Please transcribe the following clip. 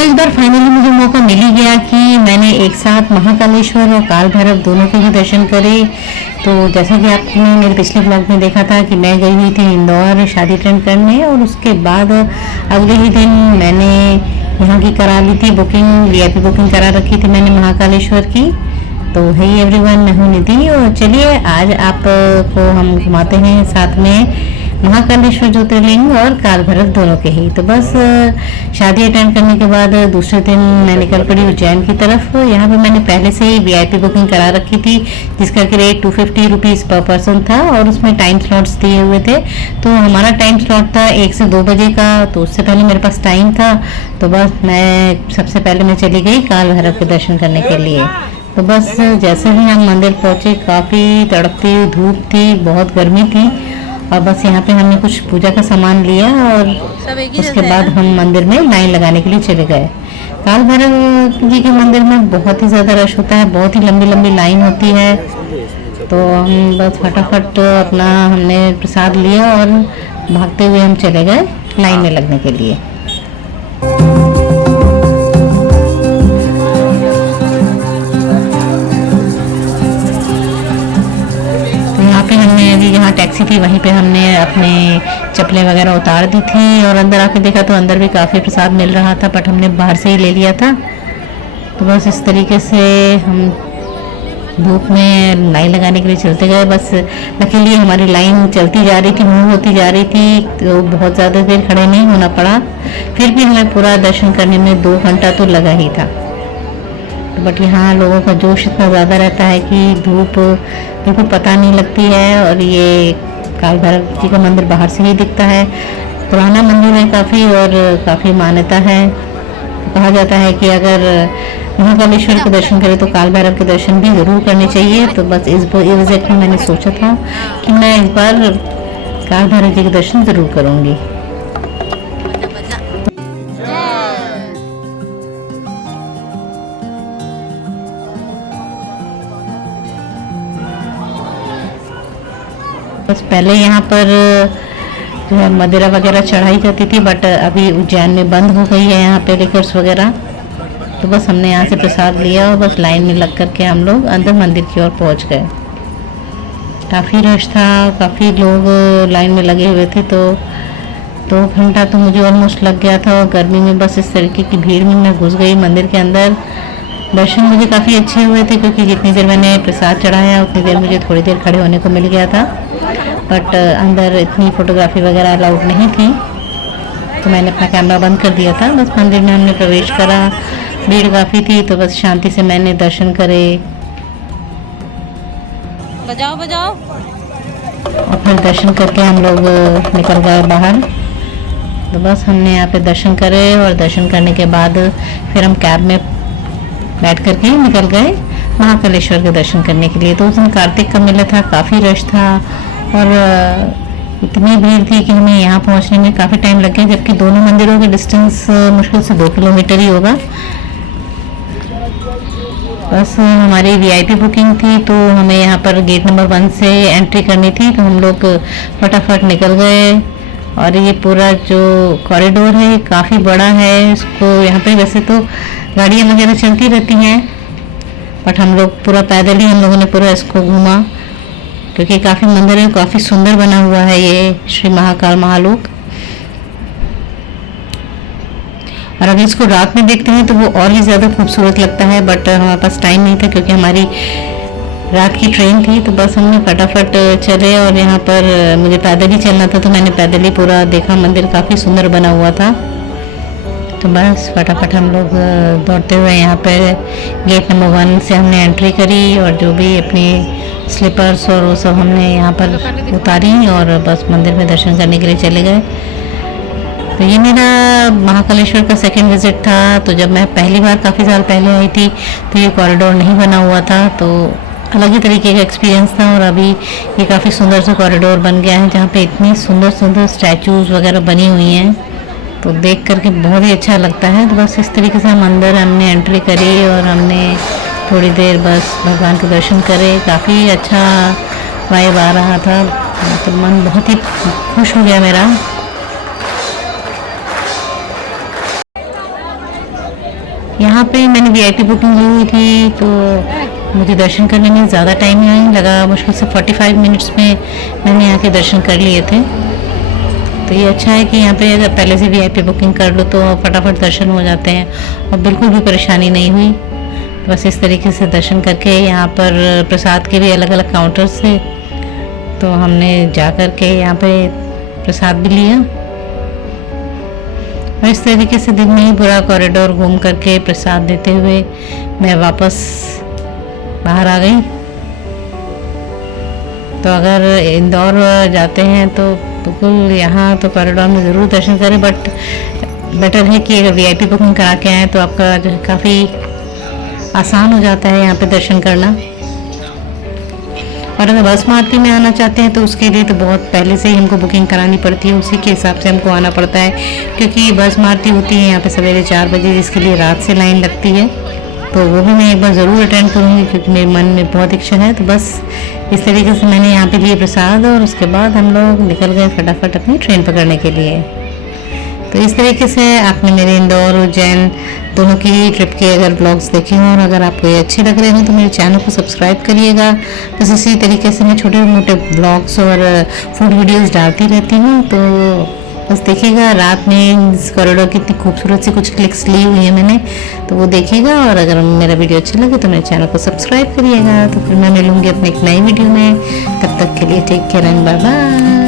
तो इस बार फाइनली मुझे मौका मिल ही गया कि मैंने एक साथ महाकालेश्वर और काल भैरव दोनों के भी दर्शन करे। तो जैसा कि आपने मेरे पिछले ब्लॉग में देखा था कि मैं गई हुई थी इंदौर शादी अटेंड करने, और उसके बाद अगले ही दिन मैंने यहाँ की करा ली थी बुकिंग, वीआईपी बुकिंग करा रखी थी मैंने महाकालेश्वर की। तो हे एवरीवन, मैं हूँ निधि, और चलिए आज आपको हम घुमाते हैं साथ में महाकालेश्वर ज्योतिर्लिंग और काल भैरव दोनों के ही। तो बस शादी अटेंड करने के बाद दूसरे दिन मैं निकल पड़ी उज्जैन की तरफ। यहाँ पे मैंने पहले से ही वीआईपी बुकिंग करा रखी थी, जिसका कि रेट 250 रुपीज़ पर पर्सन था, और उसमें टाइम स्लॉट्स दिए हुए थे। तो हमारा टाइम स्लॉट था 1 से 2 बजे का, तो उससे पहले मेरे पास टाइम था। तो बस मैं सबसे पहले मैं चली गई काल भैरव के दर्शन करने के लिए। तो बस जैसे ही हम मंदिर पहुँचे, काफ़ी तड़कती धूप थी, बहुत गर्मी थी, और बस यहाँ पे हमने कुछ पूजा का सामान लिया और उसके बाद हम मंदिर में लाइन लगाने के लिए चले गए। काल भैरव जी के मंदिर में बहुत ही ज़्यादा रश होता है, बहुत ही लंबी लंबी लाइन होती है। तो हम बस फटाफट अपना हमने प्रसाद लिया और भागते हुए हम चले गए लाइन में लगने के लिए। हमने जहाँ टैक्सी थी वहीं पे हमने अपने चप्पलें वगैरह उतार दी थी, और अंदर आके देखा तो अंदर भी काफ़ी प्रसाद मिल रहा था, बट हमने बाहर से ही ले लिया था। तो बस इस तरीके से हम धूप में लाइन लगाने के लिए चलते गए। बस लकीली हमारी लाइन चलती जा रही थी, मूव होती जा रही थी, तो बहुत ज़्यादा देर खड़े नहीं होना पड़ा। फिर भी हमें पूरा दर्शन करने में 2 घंटा तो लगा ही था। बट यहाँ लोगों का जोश इतना ज़्यादा रहता है कि धूप बिल्कुल पता नहीं लगती है। और ये काल भैरव जी का मंदिर बाहर से ही दिखता है, पुराना मंदिर है काफ़ी, और काफ़ी मान्यता है। कहा जाता है कि अगर महाकालेश्वर के दर्शन करें तो काल भैरव के दर्शन भी ज़रूर करने चाहिए। तो बस इस वजह में मैंने सोचा था कि मैं इस बार काल भैरव जी के दर्शन ज़रूर करूँगी। बस पहले यहाँ पर जो है मदिरा वगैरह चढ़ाई जाती थी, बट अभी उज्जैन में बंद हो गई है यहाँ पे लिकर्स वगैरह। तो बस हमने यहाँ से प्रसाद लिया और बस लाइन में लग करके हम लोग अंदर मंदिर की ओर पहुँच गए। काफ़ी रश था, काफ़ी लोग लाइन में लगे हुए थे। तो 2 घंटा तो मुझे ऑलमोस्ट लग गया था, और गर्मी में बस इस तरीके की भीड़ में मैं घुस गई मंदिर के अंदर। दर्शन मुझे काफ़ी अच्छे हुए थे, क्योंकि जितनी देर मैंने प्रसाद चढ़ाया उतनी देर मुझे थोड़ी देर खड़े होने को मिल गया था। बट अंदर इतनी फ़ोटोग्राफी वगैरह अलाउड नहीं थी, तो मैंने अपना कैमरा बंद कर दिया था। बस मंदिर में हमने प्रवेश करा, भीड़ काफ़ी थी, तो बस शांति से मैंने दर्शन करे। बजाओ बजाओ। और फिर दर्शन करके हम लोग निकल गए बाहर। तो बस हमने यहाँ पे दर्शन करे, और दर्शन करने के बाद फिर हम कैब में बैठ करके निकल गए महाकालेश्वर के दर्शन करने के लिए। तो उस दिन कार्तिक का मेला था, काफ़ी रश था, और इतनी भीड़ थी कि हमें यहाँ पहुँचने में काफ़ी टाइम लग गया, जबकि दोनों मंदिरों के डिस्टेंस मुश्किल से 2 किलोमीटर ही होगा। बस हमारी वीआईपी बुकिंग थी, तो हमें यहाँ पर गेट नंबर 1 से एंट्री करनी थी, तो हम लोग फटाफट निकल गए। और ये पूरा जो कॉरिडोर है काफ़ी बड़ा है। इसको यहाँ पे वैसे तो गाड़ियाँ वगैरह चलती रहती हैं, बट हम लोग पूरा पैदल ही हम लोगों ने पूरा इसको घूमा, क्योंकि काफ़ी मंदिर है, काफ़ी सुंदर बना हुआ है ये श्री महाकाल महालोक। और अगर इसको रात में देखते हैं तो वो और भी ज़्यादा खूबसूरत लगता है, बट हमारे पास टाइम नहीं था क्योंकि हमारी रात की ट्रेन थी। तो बस हमने फटाफट चले, और यहाँ पर मुझे पैदल ही चलना था, तो मैंने पैदल ही पूरा देखा। मंदिर काफ़ी सुंदर बना हुआ था। तो बस फटाफट हम लोग दौड़ते हुए यहाँ पर गेट नंबर 1 से हमने एंट्री करी, और जो भी अपनी स्लीपर्स और वो सब हमने यहाँ पर उतारी, और बस मंदिर में दर्शन करने के लिए चले गए। तो ये मेरा महाकालेश्वर का सेकंड विज़िट था। तो जब मैं पहली बार काफ़ी साल पहले आई थी तो ये कॉरिडोर नहीं बना हुआ था, तो अलग ही तरीके का एक्सपीरियंस था। और अभी ये काफ़ी सुंदर सा कॉरिडोर बन गया है, जहाँ पे इतनी सुंदर सुंदर स्टैचूज़ वगैरह बनी हुई हैं, तो देख करके बहुत ही अच्छा लगता है। तो बस इस तरीके से हम अंदर हमने एंट्री करी, और हमने थोड़ी देर बस भगवान के दर्शन करे। काफ़ी अच्छा वाइब आ रहा था, तो मन बहुत ही खुश हो गया मेरा। यहाँ पे मैंने वीआईपी बुकिंग ली हुई थी, तो मुझे दर्शन करने में ज़्यादा टाइम नहीं लगा, मुश्किल से 45 मिनट्स में मैंने यहाँ के दर्शन कर लिए थे। तो ये अच्छा है कि यहाँ पे अगर पहले से वीआईपी बुकिंग कर लो तो फटाफट दर्शन हो जाते हैं और बिल्कुल भी परेशानी नहीं हुई। बस इस तरीके से दर्शन करके यहाँ पर प्रसाद के भी अलग अलग काउंटर्स थे, तो हमने जा कर के यहाँ पे प्रसाद भी लिया और इस तरीके से दिन में ही पूरा कॉरिडोर घूम करके प्रसाद देते हुए मैं वापस बाहर आ गई। तो अगर इंदौर जाते हैं तो बिल्कुल यहाँ तो कॉरिडोर में ज़रूर दर्शन करें, बट बेटर है कि अगर वीआईपी बुकिंग करा के आएँ तो आपका जो है काफ़ी आसान हो जाता है यहाँ पे दर्शन करना। और अगर बस मार्ती में आना चाहते हैं तो उसके लिए तो बहुत पहले से ही हमको बुकिंग करानी पड़ती है, उसी के हिसाब से हमको आना पड़ता है, क्योंकि बस मार्ती होती है यहाँ पे सवेरे 4 बजे, जिसके लिए रात से लाइन लगती है। तो वो भी मैं एक बार ज़रूर अटेंड करूँगी क्योंकि मेरे मन में बहुत इच्छा है। तो बस इस तरीके से मैंने यहाँ पे लिए प्रसाद और उसके बाद हम लोग निकल गए फटाफट अपनी ट्रेन पकड़ने के लिए। तो इस तरीके से आपने मेरे इंदौर उज्जैन दोनों की ट्रिप के अगर ब्लॉग्स देखे हों और अगर आपको ये अच्छे लग रहे हो तो मेरे चैनल को सब्सक्राइब करिएगा। बस इसी तरीके से मैं छोटे मोटे ब्लॉग्स और फूड वीडियोस डालती रहती हूँ। तो बस देखिएगा, रात में इस कॉरिडोर की इतनी खूबसूरत सी कुछ क्लिक्स ली हुई है मैंने, तो वो देखिएगा। और अगर मेरा वीडियो अच्छा लगे तो मेरे चैनल को सब्सक्राइब करिएगा। तो फिर मैं मिलूँगी अपने एक नई वीडियो में, तब तक के लिए take care and bye bye.